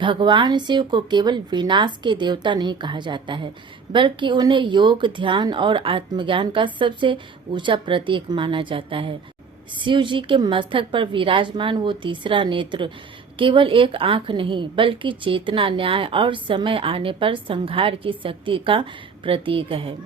भगवान शिव को केवल विनाश के देवता नहीं कहा जाता है, बल्कि उन्हें योग, ध्यान और आत्मज्ञान का सबसे ऊंचा प्रतीक माना जाता है। शिव जी के मस्तक पर विराजमान वो तीसरा नेत्र केवल एक आंख नहीं, बल्कि चेतना, न्याय और समय आने पर संहार की शक्ति का प्रतीक है।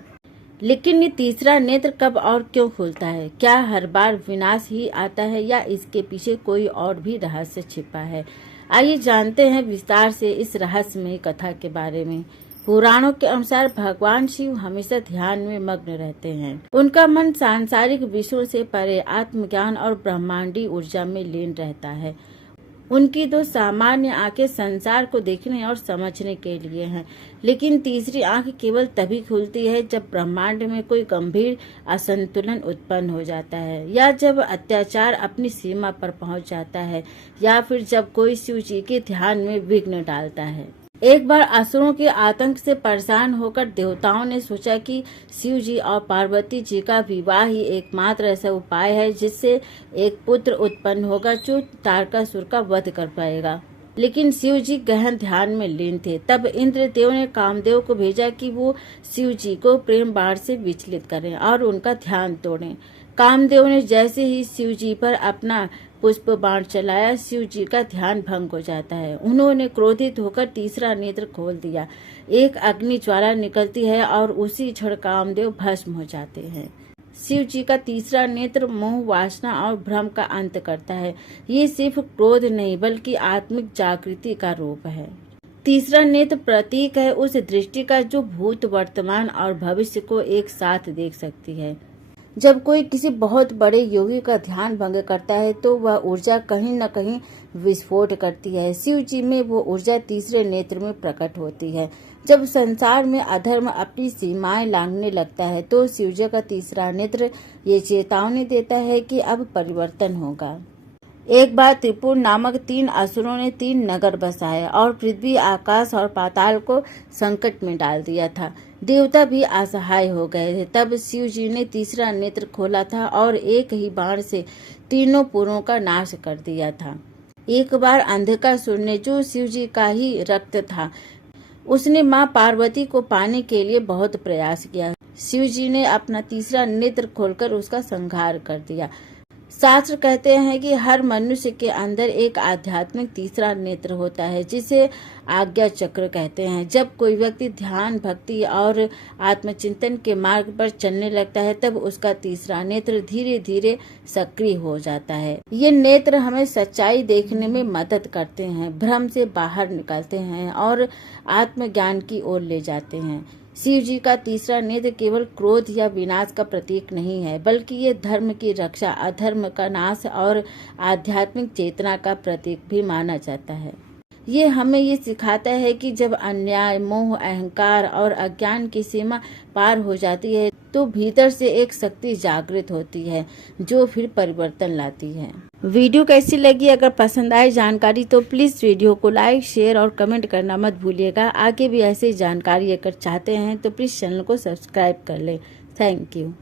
लेकिन ये तीसरा नेत्र कब और क्यों खुलता है? क्या हर बार विनाश ही आता है या इसके पीछे कोई और भी रहस्य छिपा है? आइए जानते हैं विस्तार से इस रहस्यमयी कथा के बारे में। पुराणों के अनुसार भगवान शिव हमेशा ध्यान में मग्न रहते हैं। उनका मन सांसारिक विषयों से परे आत्मज्ञान और ब्रह्मांडी ऊर्जा में लीन रहता है। उनकी दो सामान्य आंखें संसार को देखने और समझने के लिए हैं, लेकिन तीसरी आंख केवल तभी खुलती है जब ब्रह्मांड में कोई गंभीर असंतुलन उत्पन्न हो जाता है, या जब अत्याचार अपनी सीमा पर पहुंच जाता है, या फिर जब कोई शिव जी के ध्यान में विघ्न डालता है। एक बार असुरों के आतंक से परेशान होकर देवताओं ने सोचा कि शिव जी और पार्वती जी का विवाह ही एकमात्र ऐसा उपाय है जिससे एक पुत्र उत्पन्न होगा जो तारकासुर का वध कर पाएगा। लेकिन शिव जी गहन ध्यान में लीन थे। तब इंद्रदेव ने कामदेव को भेजा कि वो शिव जी को प्रेम बाढ़ से विचलित करें और उनका ध्यान तोड़ें। कामदेव ने जैसे ही शिव जी पर अपना पुष्प बाण चलाया, शिव जी का ध्यान भंग हो जाता है। उन्होंने क्रोधित होकर तीसरा नेत्र खोल दिया। एक अग्नि ज्वाला निकलती है और उसी क्षण कामदेव भस्म हो जाते हैं। शिव जी का तीसरा नेत्र मोह, वासना और भ्रम का अंत करता है। ये सिर्फ क्रोध नहीं बल्कि आत्मिक जागृति का रूप है। तीसरा नेत्र प्रतीक है उस दृष्टि का जो भूत, वर्तमान और भविष्य को एक साथ देख सकती है। जब कोई किसी बहुत बड़े योगी का ध्यान भंग करता है तो वह ऊर्जा कहीं न कहीं विस्फोट करती है। शिव जी में वो ऊर्जा तीसरे नेत्र में प्रकट होती है। जब संसार में अधर्म अपनी सीमाएं लांघने लगता है तो शिव जी का तीसरा नेत्र ये चेतावनी देता है कि अब परिवर्तन होगा। एक बार त्रिपुर नामक 3 असुरों ने 3 नगर बसाए और पृथ्वी, आकाश और पाताल को संकट में डाल दिया था। देवता भी असहाय हो गए थे। तब शिव जी ने तीसरा नेत्र खोला था और एक ही बाण से तीनों पुरों का नाश कर दिया था। एक बार अंधकासुर ने, जो शिव जी का ही रक्त था, उसने मां पार्वती को पाने के लिए बहुत प्रयास किया। शिव जी ने अपना तीसरा नेत्र खोलकर उसका संहार कर दिया। शास्त्र कहते हैं कि हर मनुष्य के अंदर एक आध्यात्मिक तीसरा नेत्र होता है जिसे आज्ञा चक्र कहते हैं। जब कोई व्यक्ति ध्यान, भक्ति और आत्मचिंतन के मार्ग पर चलने लगता है तब उसका तीसरा नेत्र धीरे धीरे सक्रिय हो जाता है। ये नेत्र हमें सच्चाई देखने में मदद करते हैं, भ्रम से बाहर निकालते हैं और आत्मज्ञान की ओर ले जाते हैं। शिव जी का तीसरा नेत्र केवल क्रोध या विनाश का प्रतीक नहीं है, बल्कि ये धर्म की रक्षा, अधर्म का नाश और आध्यात्मिक चेतना का प्रतीक भी माना जाता है। ये हमें ये सिखाता है कि जब अन्याय, मोह, अहंकार और अज्ञान की सीमा पार हो जाती है तो भीतर से एक शक्ति जागृत होती है जो फिर परिवर्तन लाती है। वीडियो कैसी लगी? अगर पसंद आए जानकारी तो प्लीज वीडियो को लाइक, शेयर और कमेंट करना मत भूलिएगा। आगे भी ऐसी जानकारी अगर चाहते हैं तो प्लीज चैनल को सब्सक्राइब कर लें। Thank you.